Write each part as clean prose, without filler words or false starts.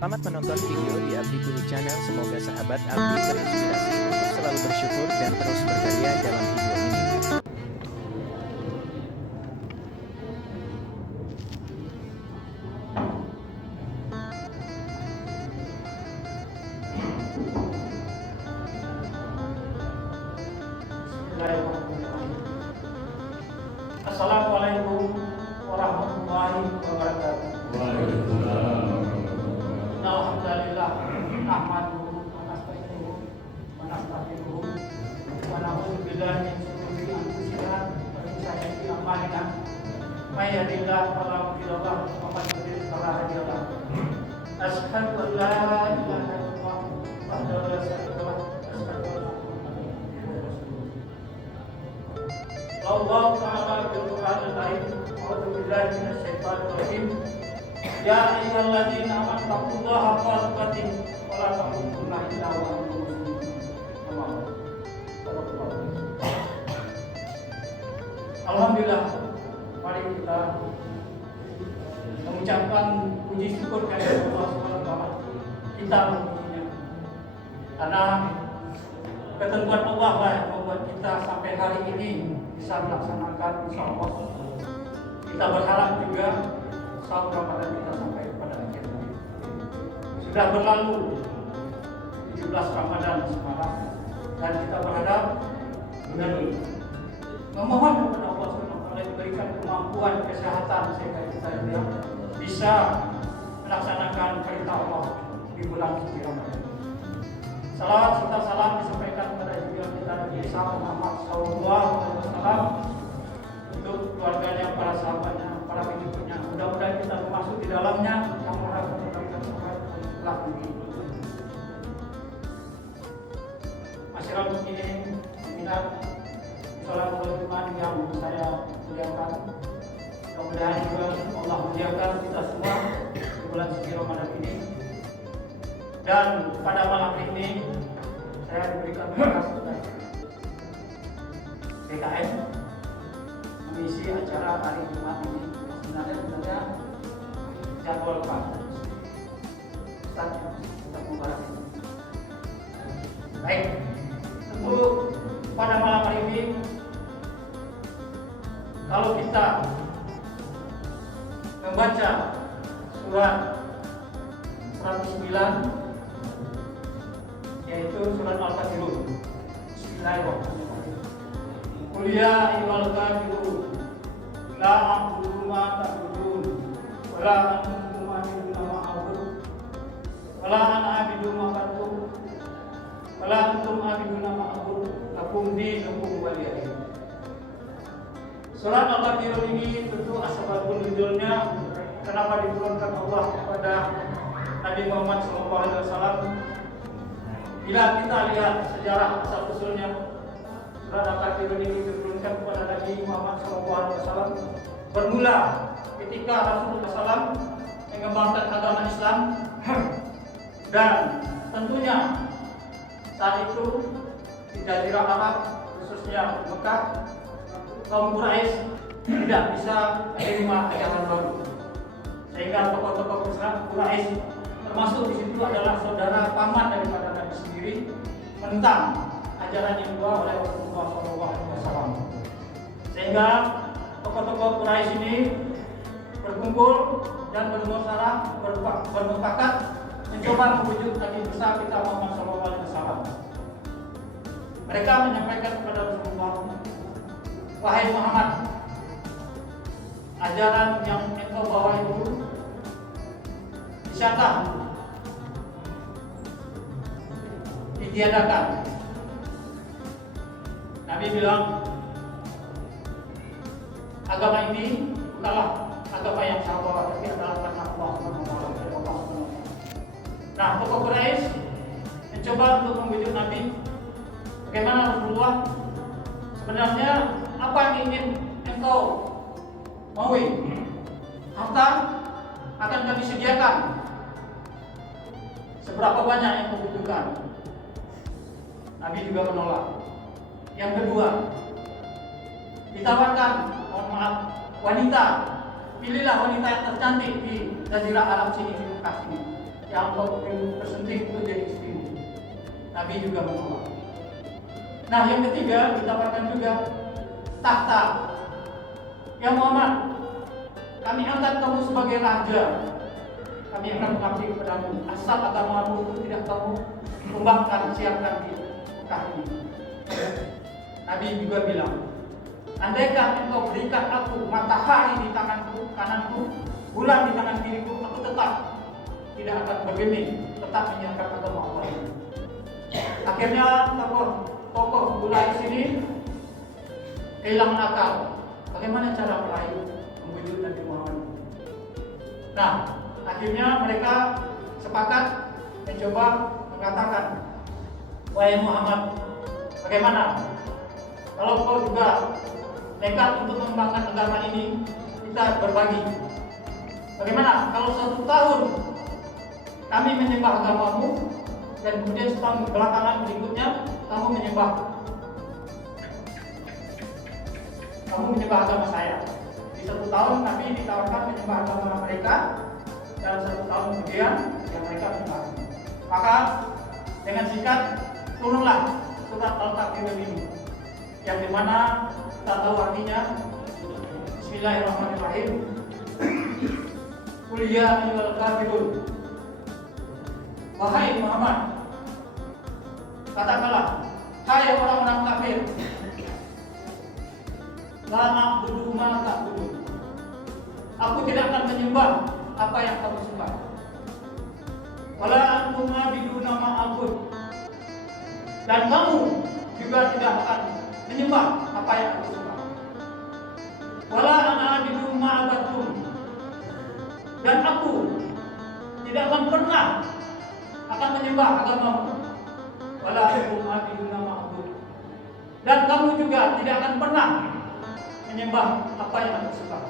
Selamat menonton video di Abdi Guru Channel. Semoga sahabat Abdi terinspirasi untuk selalu bersyukur dan terus berkarya dalam video ini. Assalamualaikum warahmatullahi wabarakatuh. Waalaikumsalam. Alhamdulillah, nahmaduhu wa nasta'inuhu wa nastaghfiruh wa na'udzu billahi min shururi anfusina wa min sayyiati a'malina. May yahdihillahu fala mudilla lahu wa man yudlil fala hadiya lahu. Asyhadu an la ilaha illallah wahdahu la syarika lahu wa asyhadu anna Muhammadan Allah Ta'ala bil Qur'anil Karim. A'udzu billahi minasy syaithanir rajim. Ya ayyuhalladzina amanu taqullaha haqqa tuqatih wa la tamutunna illa wa antum muslimun. Alhamdulillah, mari kita mengucapkan puji syukur kepada Allah Subhanahu wa taala. Kita memujinya. Karena ketentuan Allah lah yang membuat kita sampai hari ini bisa melaksanakan insyaallah. Kita berharap juga sahur Ramadan kita sampai kepada akhir nanti. Sudah berlalu 17 Ramadan semalam dan kita berharap dengan memohon kepada Allah Subhanahu wa taala diberikan kemampuan kesehatan sehingga kita bisa melaksanakan perintah Allah di bulan suci Ramadan. Salawat serta salam disampaikan kepada junjungan kita Nabi Muhammad SAW untuk keluarganya, para sahabatnya, para pengikutnya. Mudah-mudahan kita termasuk di dalamnya yang mengharapkan kebaikan sampai kelak nanti. Masyarakat ini minat sholat Jumat yang saya muliakan. Mudah-mudahan juga Allah muliakan kita semua di bulan suci Ramadan ini. Dan pada malam ini saya diberikan tugas oleh BKM mengisi acara hari Jumat ini. Sebenarnya jadwal Pak Ustaz Mubarak. Baik, tentu pada malam hari ini kalau kita membaca surat 109 yaitu surat Al-Kafirun. Bismillahirrahmanirrahim. Qul ya ayyuhal kafirun la a'budu ma ta'budun wa la antum a'buduna ma a'budu wa la ana a'budu ma ta'budun wa la antum a'buduna ma a'budu lakum dinukum waliyadin. Surat Al-Kafirun ini tentu asbabun nuzulnya kenapa diturunkan Allah kepada Nabi Muhammad SAW. Bila kita lihat sejarah asal usulnya, surat Al-Kafirun ini diturunkan kepada Nabi Muhammad SAW bermula ketika Rasulullah SAW mengembangkan agama Islam dan tentunya saat itu di Jazirah Arab khususnya Mekah kaum Quraisy tidak bisa menerima ajaran baru sehingga tokoh-tokoh Quraisy termasuk di situ adalah saudara paman daripada Nabi sendiri menentang ajaran yang dibawa oleh Rasulullah SAW. Sehingga tokoh-tokoh Quraisy ini berkumpul dan bermufakat mencoba membujuk Nabi besar kita Muhammad SAW. Mereka menyampaikan kepada Rasulullah, wahai Muhammad, ajaran yang engkau bawa itu bisakah ditiadakan? Nabi bilang, agama ini bukanlah agama yang saya bawa, tapi adalah karena Allah SWT. Nah, tokoh Quraisy mencoba untuk membujuk Nabi, bagaimana Rasulullah, sebenarnya apa yang ingin engkau maui? Harta akan kami sediakan seberapa banyak yang kau butuhkan. Nabi juga menolak. Yang kedua, ditawarkan, mohon maaf, wanita. Pilihlah wanita yang tercantik di Jazirah Arab sini, di Mekah sini. yang engkau bersenting untuk jadi istrimu. Nabi juga menolak. Nah, yang ketiga ditawarkan juga tahta. Ya Muhammad, kami angkat kamu sebagai raja. Kami akan mengabdi kepadamu. Asal agamamu itu tidak kamu kembangkan, siapkan di Mekah ini. Nabi juga bilang, andaikan engkau berikan aku matahari di tanganku kananku, bulan di tangan kiriku, aku tetap tidak akan bergeming, tetap menyiapkan agama Allah ini. Akhirnya tokoh Quraisy sini kehilangan akal. Bagaimana cara meraih membujuk Nabi Muhammad? Nah, akhirnya mereka sepakat mencoba mengatakan, wahai Muhammad, bagaimana kalau kau juga nekat untuk mengembangkan agama ini, kita berbagi. Bagaimana kalau 1 tahun kami menyembah agamamu dan kemudian setahun belakangan berikutnya kamu menyembah agama saya. Di 1 tahun kami ditawarkan menyembah agama mereka dan 1 tahun kemudian yang mereka menyembah. Maka dengan singkat turunlah surat Al-Kafirun ini, yang dimana kita tahu artinya Bismillahirrahmanirrahim. Qul ya ayyuhal kafirun, wahai Muhammad, katakanlah, hai orang-orang kafir, la na'budu ma ta'budun, aku tidak akan menyembah apa yang kamu sembah. Wala antum ma'buduna ma a'bud, dan kamu juga tidak akan menyembah apa yang aku sembah. Wala ana a'budu ma abadtum, dan aku tidak akan pernah akan menyembah agamamu. Wala antum ma'buduna ma a'bud, dan kamu juga tidak akan pernah menyembah apa yang aku sembah.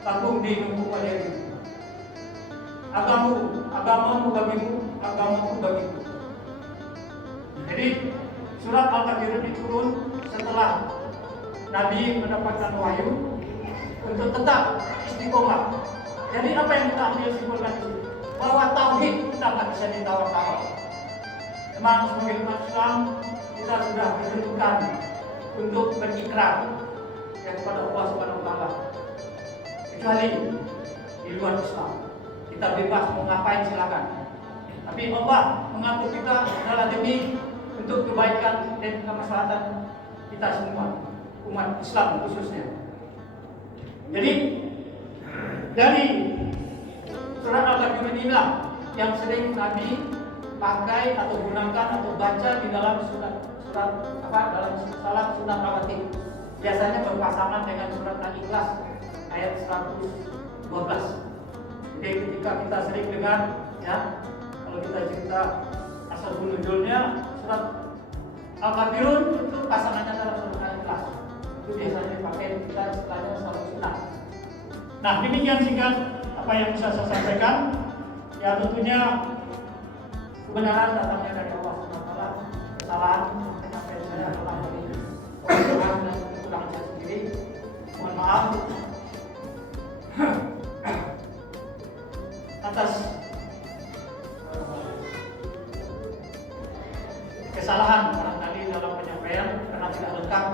Lakum dinukum waliyadin, agamamu bagimu, agamamu bagiku. Jadi surat Al-Kafirun itu turun setelah Nabi mendapatkan wahyu untuk tetap istiqomah. Jadi apa yang kita ambil simpulkan di sini? Bahwa tauhid kita nggak bisa ditawar-tawar. Memang sebagai umat Islam kita sudah ditentukan untuk berikrar kepada Allah Subhanahu wa taala. Kecuali di luar Islam, kita bebas mau ngapain silakan. Tapi Allah mengatur kita adalah demi untuk kebaikan dan kemaslahatan kita semua, umat Islam khususnya. Jadi dari surat Al-Kafirun inilah yang sering Nabi pakai atau gunakan atau baca di dalam dalam salat sunat rawatib. Biasanya berpasangan dengan surat Al-Ikhlas ayat 112. Jadi ketika kita sering dengar, ya, kalau kita cerita asal nuzulnya surat Al-Kafirun itu pasangannya adalah surat Al-Ikhlas. Itu biasanya dipakai kita istilahnya salat sunat. Nah, demikian singkat apa yang bisa saya sampaikan. Ya, tentunya kebenaran datangnya dari Allah SWT. Kesalahan sampai saya adalah dari orang dan kurang saya sendiri. Mohon maaf atas kesalahan barangkali dalam penyampaian karena tidak lengkap.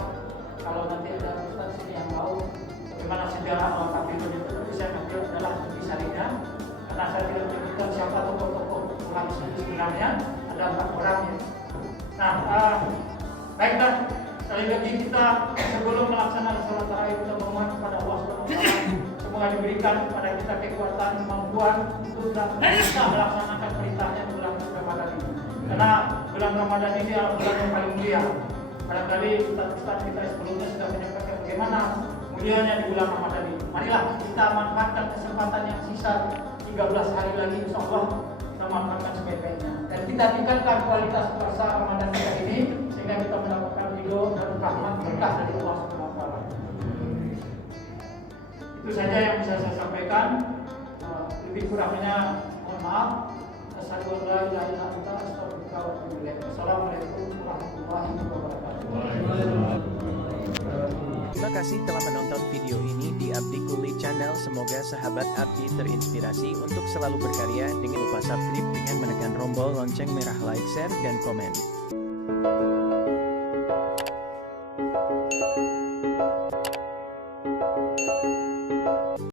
Kalau nanti ada Ustaz sini yang tahu bagaimana sejarah Al-Kafirun itu, saya ambil adalah intisarinya, karena saya tidak menyebutkan siapa tokoh-tokoh Quran sebenarnya, ada 4 orang ya. Nah, baiklah, sekali lagi kita sebelum melaksanakan sholat tarawih kita memohon kepada Allah SWT semoga diberikan kepada kita kekuatan, kemampuan untuk bisa melaksanakan perintahnya di bulan Ramadan ini. Karena bulan Ramadan ini adalah bulan yang paling mulia. Barangkali ustaz-ustaz kita sebelumnya sudah menyampaikan bagaimana mulianya di bulan Ramadan ini. Marilah kita manfaatkan kesempatan yang sisa 13 hari lagi, insya Allah kita manfaatkan sebaik-baiknya. Dan kita tingkatkan kualitas puasa Ramadan kita ini sehingga kita mendapatkan ridho dan rahmat berkah dari Allah SWT. Itu saja yang bisa saya sampaikan. Lebih kurangnya mohon maaf. Assalamualaikum warahmatullahi wabarakatuh. Terima kasih telah menonton video ini di Abdi Kuli Channel. Semoga sahabat Abdi terinspirasi untuk selalu berkarya dengan lupa subscribe dengan menekan tombol lonceng merah, like, share, dan komen.